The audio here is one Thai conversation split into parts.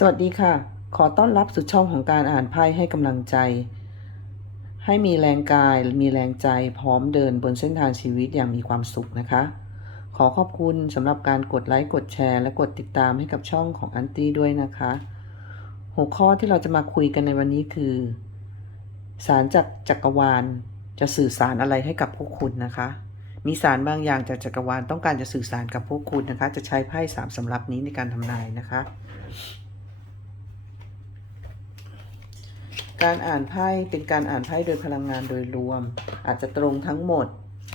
สวัสดีค่ะ ขอต้อนรับสู่ช่องของการอ่านไพ่ให้กำลังใจ ให้มีแรงกาย มีแรงใจ พร้อมเดินบนเส้นทางชีวิตอย่างมีความสุขนะคะ ขอขอบคุณสำหรับการกดไลค์ กดแชร์ และกดติดตามให้กับช่องของอันตี้ด้วยนะคะ หัวข้อที่เราจะมาคุยกันในวันนี้คือ สารจากจักรวาลจะสื่อสารอะไรให้กับพวกคุณนะคะ มีสารบางอย่างจากจักรวาลต้องการจะสื่อสารกับพวกคุณนะคะ จะใช้ไพ่สามสำรับนี้ในการทำนายนะคะ การอ่านไพ่เป็นการอ่านไพ่โดยพลังงานโดยรวม อาจจะตรงทั้งหมด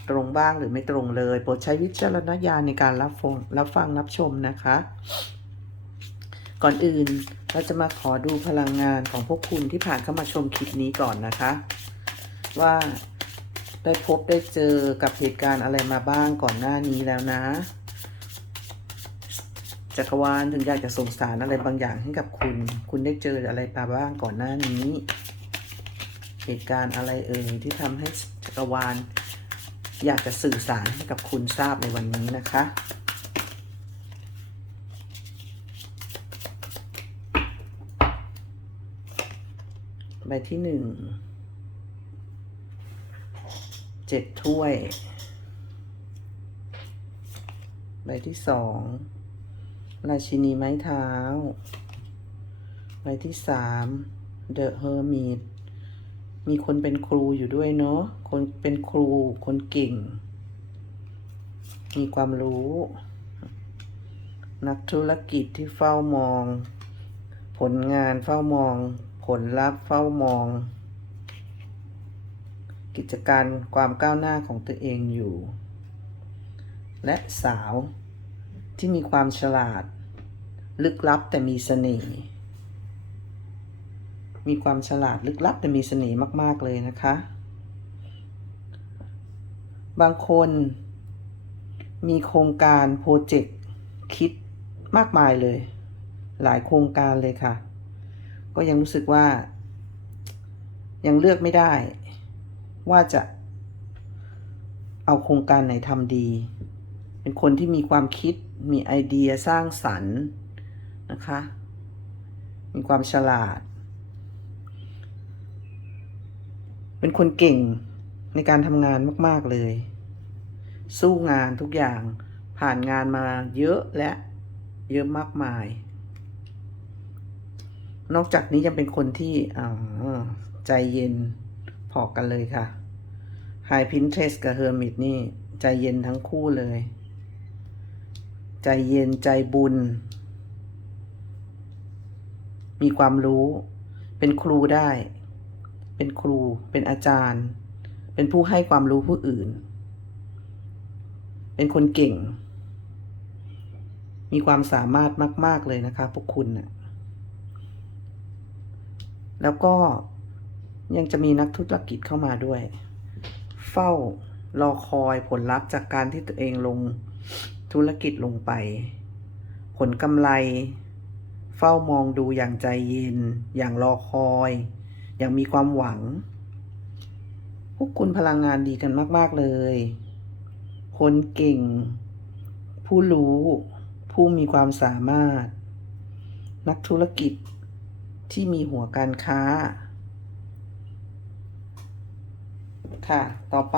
ตรงบ้างหรือไม่ตรงเลย โปรดใช้วิจารณญาณในการรับฟังรับฟังรับชมนะคะ ก่อนอื่นเราจะมาขอดูพลังงานของพวกคุณที่ผ่านเข้ามาชมคลิปนี้ก่อนนะคะ ว่าได้พบได้เจอกับเหตุการณ์อะไรมาบ้างก่อนหน้านี้แล้วนะ จักรวาลถึงอยากจะส่งสารอะไรบางอย่างให้กับคุณ คุณได้เจออะไรมาบ้างก่อนหน้านี้ เหตุการณ์อะไรเอ่ยที่ทำให้จักรวาล อยากจะสื่อสารให้กับคุณทราบในวันนี้นะคะใบที่หนึ่งเจ็ดถ้วย ใบที่สอง ราชินีไม้เท้า ใบที่สาม The Hermit มีคนเป็นครูอยู่ด้วยเนาะ คนเป็นครู คนเก่ง มีความรู้ นักธุรกิจที่เฝ้ามอง ผลงานเฝ้ามอง ผลลัพธ์เฝ้ามอง กิจการความก้าวหน้าของตัวเองอยู่ และสาว ที่มีความฉลาด ลึกลับแต่มีเสน่ห์ มีความฉลาดลึกลับแต่มีเสน่ห์มาก ๆ เลยนะคะ บางคนมีโครงการโปรเจกต์คิดมากมายเลย หลายโครงการเลยค่ะ ก็ยังรู้สึกว่า ยังเลือกไม่ได้ ว่าจะเอาโครงการไหนทำดี เป็นคนที่มีความคิด มีไอเดียสร้างสรรค์นะคะ มีความฉลาด เป็นคนเก่งในการทำงานมาก ๆ เลย สู้งานทุกอย่างผ่านงานมาเยอะและเยอะมากมาย นอกจากนี้ยังเป็นคนที่ใจเย็นพอกันเลยค่ะ High Pinterest กับ Hermit นี่ ใจเย็นทั้งคู่เลย ใจเย็นใจบุญ มีความรู้ เป็นครูได้ เป็นครู เป็นอาจารย์ เป็นผู้ให้ความรู้ผู้อื่น เป็นคนเก่ง มีความสามารถมาก ๆ เลยนะคะ พวกคุณน่ะแล้วก็ยังจะมีนักธุรกิจเข้ามาด้วย เฝ้ารอคอยผลลัพธ์จากการที่ตัวเองลง ธุรกิจลงไป ผลกำไร เฝ้ามองดูอย่างใจเย็น อย่างรอคอย อย่างมีความหวัง พวกคุณพลังงานดีกันมาก ๆ เลย คนเก่ง ผู้รู้ ผู้มีความสามารถ นักธุรกิจที่มีหัวการค้า ค่ะ ต่อไป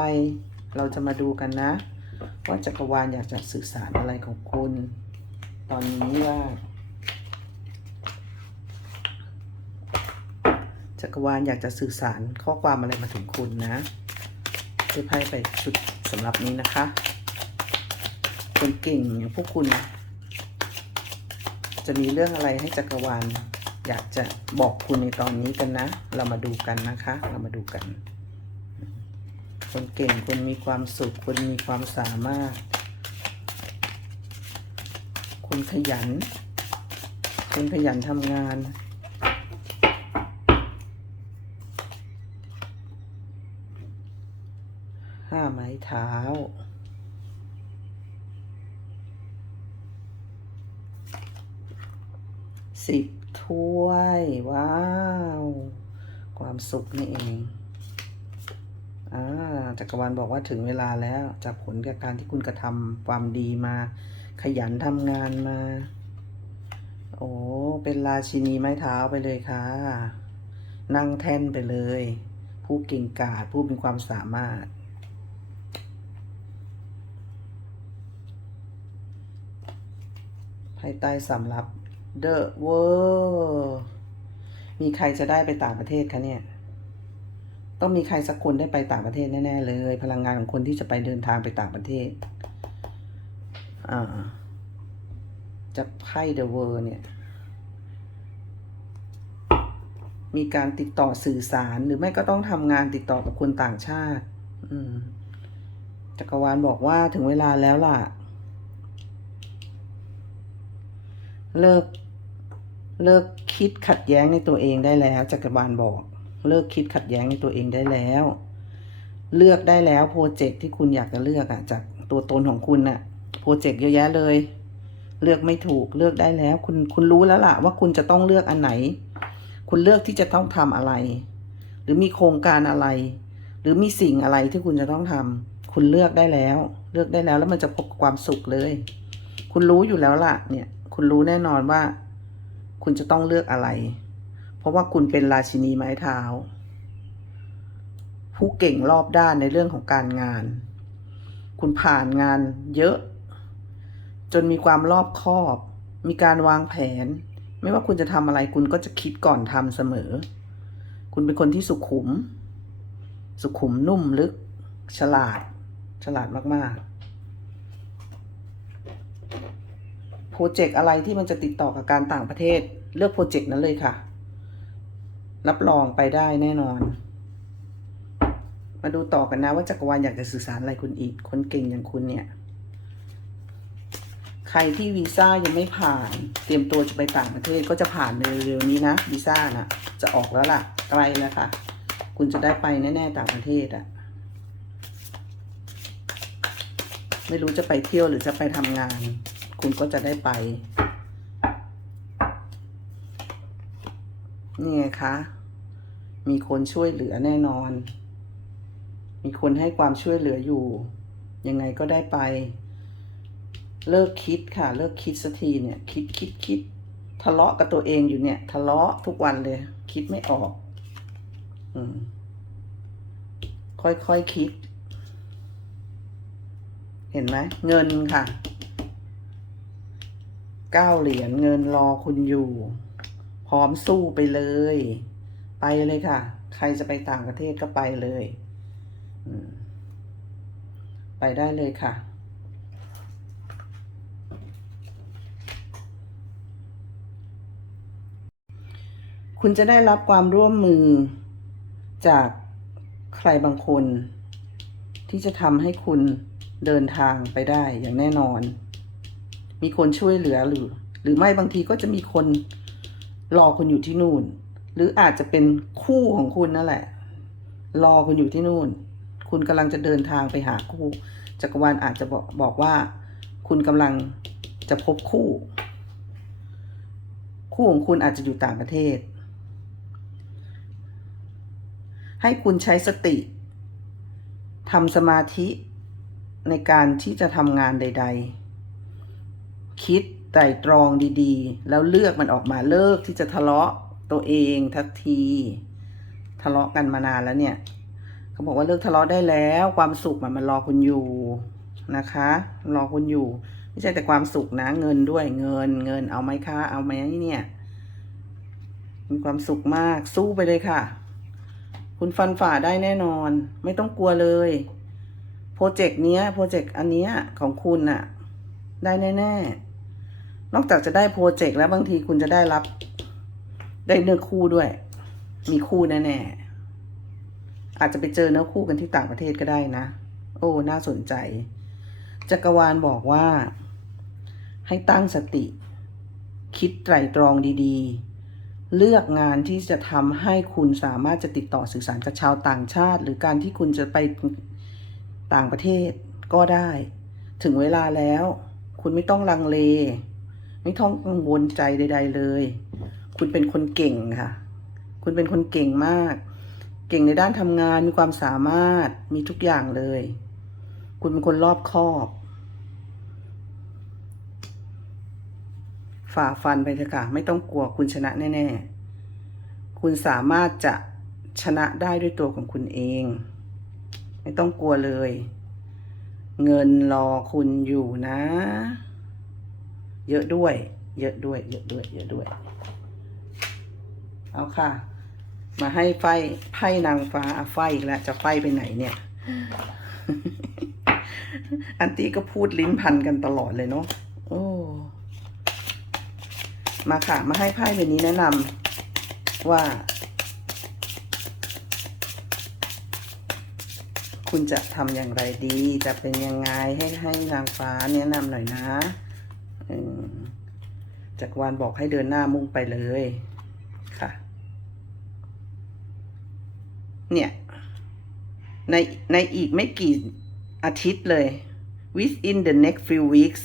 เราจะมาดูกันนะ ว่าจักรวาลอยากจะสื่อสารอะไรของคุณ ตอนนี้ว่าจักรวาลอยากจะสื่อสารข้อความอะไรมาถึงคุณนะด้วยไพ่ไปชุดสำหรับนี้นะคะคนเก่งอย่างพวกคุณ จะมีเรื่องอะไรให้จักรวาลอยากจะบอกคุณในตอนนี้กันนะ เรามาดูกันนะคะ เรามาดูกัน คนเก่งคนมีความสุข คนมีความสามารถ คนขยัน คนขยันทำงาน ห้าไม้เท้าสิบถ้วย ว้าว ความสุขนี่เอง จักรวาลบอกว่าถึงเวลาแล้ว จากผลจากการที่คุณกระทำความดีมา ขยันทำงานมา โอ้เป็นราชินีไม้เท้าไปเลยค่ะ นั่งแท่นไปเลย ผู้เก่งกาจผู้มีความสามารถภายใต้สำรับ The World มีใครจะได้ไปต่างประเทศคะเนี่ย ต้องมีใครสักคนได้ไปต่างประเทศแน่ๆเลย พลังงานของคนที่จะไปเดินทางไปต่างประเทศ อ่า จะไพ่ The World เนี่ย มีการติดต่อสื่อสารหรือไม่ก็ต้องทำงานติดต่อกับคนต่างชาติ อืมจักรวาลบอกว่าถึงเวลาแล้วล่ะ เลิก เลิกคิดขัดแย้งในตัวเองได้แล้วจักรวาลบอก เลิกคิดขัดแย้งในตัวเองได้แล้ว เลือกได้แล้วโปรเจกต์ที่คุณอยากจะเลือกอะจากตัวตนของคุณน่ะโปรเจกต์เยอะแยะเลย เลือกไม่ถูกเลือกได้แล้ว คุณคุณรู้แล้วล่ะ ว่าคุณจะต้องเลือกอันไหน คุณเลือกที่จะต้องทำอะไร หรือมีโครงการอะไร หรือมีสิ่งอะไรที่คุณจะต้องทำคุณเลือกได้แล้ว เลือกได้แล้วแล้วมันจะพบความสุขเลย คุณรู้อยู่แล้วล่ะเนี่ย คุณรู้แน่นอนว่า คุณจะต้องเลือกอะไร เพราะว่าคุณเป็นราชินีไม้เท้า ผู้เก่งรอบด้านในเรื่องของการงาน คุณผ่านงานเยอะ จนมีความรอบคอบ มีการวางแผน ไม่ว่าคุณจะทำอะไรคุณก็จะคิดก่อนทำเสมอ คุณเป็นคนที่สุขุม สุขุมนุ่มลึก ฉลาด ฉลาดมาก ๆโปรเจกต์อะไรที่มันจะติดต่อกับการต่างประเทศ เลือกโปรเจกต์นั้นเลยค่ะ รับรองไปได้แน่นอน มาดูต่อกันนะว่าจักรวาลอยากจะสื่อสารอะไรคุณอีก คนเก่งอย่างคุณเนี่ย ใครที่วีซ่ายังไม่ผ่าน เตรียมตัวจะไปต่างประเทศก็จะผ่านในเร็วๆนี้นะวีซ่านะจะออกแล้วล่ะใกล้แล้วค่ะ คุณจะได้ไปแน่ๆต่างประเทศอะ่ะไม่รู้จะไปเที่ยวหรือจะไปทำงาน คุณก็จะได้ไป นี่ไงคะ มีคนช่วยเหลือแน่นอน มีคนให้ความช่วยเหลืออยู่ ยังไงก็ได้ไป เลิกคิดค่ะ เลิกคิดสักทีเนี่ย คิดคิดคิด ทะเลาะกับตัวเองอยู่เนี่ย ทะเลาะทุกวันเลย คิดไม่ออก อืม ค่อยๆคคิด เห็นไหม เงินค่ะ เก้าเหรียญเงินรอคุณอยู่ ร้อมสู้ไปเลย ไปเลยค่ะ ใครจะไปต่างประเทศก็ไปเลยไปได้เลยค่ะ คุณจะได้รับความร่วมมือจากใครบางคน ที่จะทำให้คุณเดินทางไปได้อย่างแน่นอน มีคนช่วยเหลือหรือ หรือไม่บางทีก็จะมีคน รอคุณอยู่ที่นู่น หรืออาจจะเป็นคู่ของคุณนั่นแหละ รอคุณอยู่ที่นู่น คุณกำลังจะเดินทางไปหาคู่จักรวาลอาจจะบอกบอกว่า คุณกำลังจะพบคู่ คู่ของคุณอาจจะอยู่ต่างประเทศ ให้คุณใช้สติทำสมาธิในการที่จะทำงานใด ๆ คิด ไตรตรองดีๆ แล้วเลือกมันออกมาเลิกที่จะทะเลาะตัวเองทักที ทะเลาะกันมานานแล้วเนี่ยเขาบอกว่าเลิกทะเลาะได้แล้ว ความสุขมันมันรอคุณอยู่นะคะ รอคุณอยู่ ไม่ใช่แต่ความสุขนะเงินด้วยเงินเงินเอาไหมคะเอาไหมเนี่ยมีความสุขมากสู้ไปเลยค่ะ คุณฟันฝ่าได้แน่นอน ไม่ต้องกลัวเลยโปรเจกต์เนี้ยโปรเจกต์อันเนี้ยของคุณน่ะได้แน่ ๆ นอกจากจะได้โปรเจกต์แล้วบางทีคุณจะได้รับได้เนื้อคู่ด้วย มีคู่แน่ๆ อาจจะไปเจอเนื้อคู่กันที่ต่างประเทศก็ได้นะ โอ้ น่าสนใจ จักรวาลบอกว่า ให้ตั้งสติ คิดไตรตรองดีๆ เลือกงานที่จะทำให้คุณสามารถจะติดต่อสื่อสารกับชาวต่างชาติ หรือการที่คุณจะไปต่างประเทศก็ได้ ถึงเวลาแล้ว คุณไม่ต้องลังเล ไม่ต้องกังวลใจใด ๆ เลย คุณเป็นคนเก่งค่ะ คุณเป็นคนเก่งมาก เก่งในด้านทำงานมีความสามารถมีทุกอย่างเลย คุณเป็นคนรอบคอบ ฝ่าฟันไปเถอะค่ะ ไม่ต้องกลัวคุณชนะแน่ ๆ คุณสามารถจะชนะได้ด้วยตัวของคุณเอง ไม่ต้องกลัวเลย เงินรอคุณอยู่นะ เยอะด้วย เยอะด้วย เยอะด้วย เยอะด้วย เอาค่ะ มาให้ไฟไพ่นางฟ้าไฟอีกแล้ว จะไฟไปไหนเนี่ย อันตี้ก็พูดลิ้นพันกันตลอดเลยเนาะ โอ้ มาค่ะ มาให้ไพ่ใบนี้แนะนำว่า คุณจะทำอย่างไรดี จะเป็นยังไงให้ให้นางฟ้าแนะนำหน่อยนะ จักรวาลบอกให้เดินหน้ามุ่งไปเลยค่ะ เนี่ย ในในอีกไม่กี่อาทิตย์เลย within the next few weeks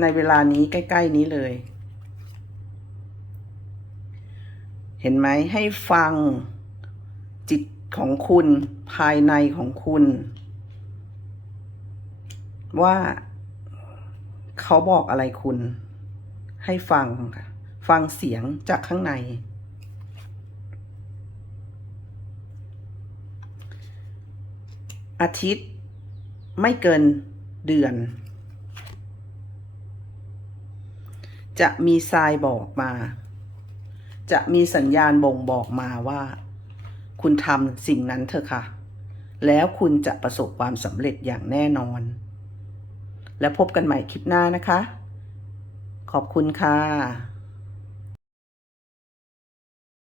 ในเวลานี้ใกล้ ๆ นี้เลย เห็นไหมให้ฟังจิตของคุณภายในของคุณ ว่าเขาบอกอะไรคุณ ให้ฟังค่ะ ฟังเสียงจากข้างใน อาทิตย์ไม่เกินเดือน จะมีทรายบอกมา จะมีสัญญาณบ่งบอกมาว่า คุณทำสิ่งนั้นเถอะค่ะ แล้วคุณจะประสบความสำเร็จอย่างแน่นอน และพบกันใหม่คลิปหน้านะคะ ขอบคุณค่ะ